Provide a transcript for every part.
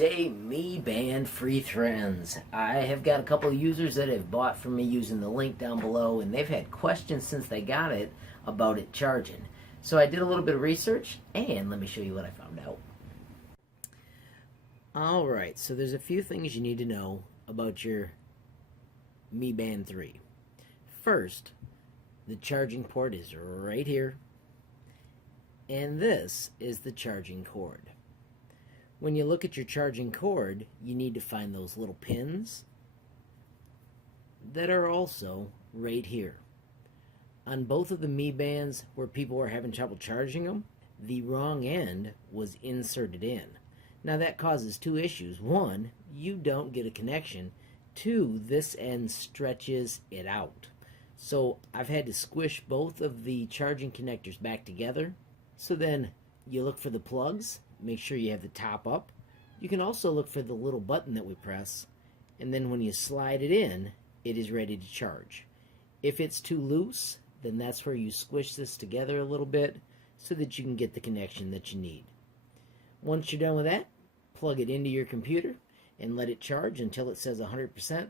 day, me band free friends. I have got a couple of users that have bought from me using the link down below, and they've had questions since they got it about it charging. So I did a little bit of research, and let me show you what I found out. Alright, so there's a few things you need to know about your Mi Band 3. First, the charging port is right here, and this is the charging cord. When you look at your charging cord, you need to find those little pins that are also right here. On both of the Mi Bands where people were having trouble charging them, the wrong end was inserted in. Now that causes two issues. One, you don't get a connection. Two, this end stretches it out. So I've had to squish both of the charging connectors back together. So then you look for the plugs, make sure you have the top up. You can also look for the little button that we press, and then when you slide it in, it is ready to charge. If it's too loose, then that's where you squish this together a little bit so that you can get the connection that you need. Once you're done with that, plug it into your computer and let it charge until it says 100%.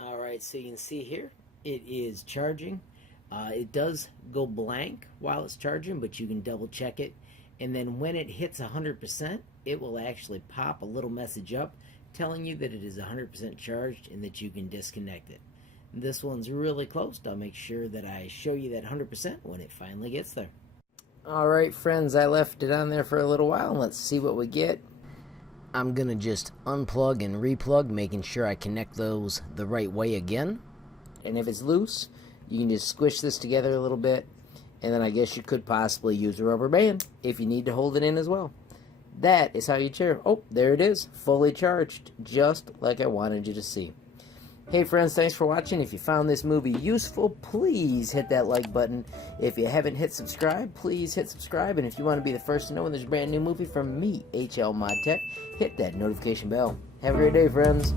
Alright, so you can see here, it is charging. It does go blank while it's charging, but you can double check it. And then when it hits 100%, it will actually pop a little message up telling you that it is 100% charged and that you can disconnect it. This one's really close. I'll make sure that I show you that 100% when it finally gets there. Alright friends, I left it on there for a little while. Let's see what we get. I'm going to just unplug and replug, making sure I connect those the right way again. And if it's loose, you can just squish this together a little bit, and then I guess you could possibly use a rubber band if you need to hold it in as well. That is how you charge. Oh, there it is, fully charged, just like I wanted you to see. Hey friends, thanks for watching. If you found this movie useful, please hit that like button. If you haven't hit subscribe, please hit subscribe. And if you want to be the first to know when there's a brand new movie from me, HLModTech, hit that notification bell. Have a great day, friends.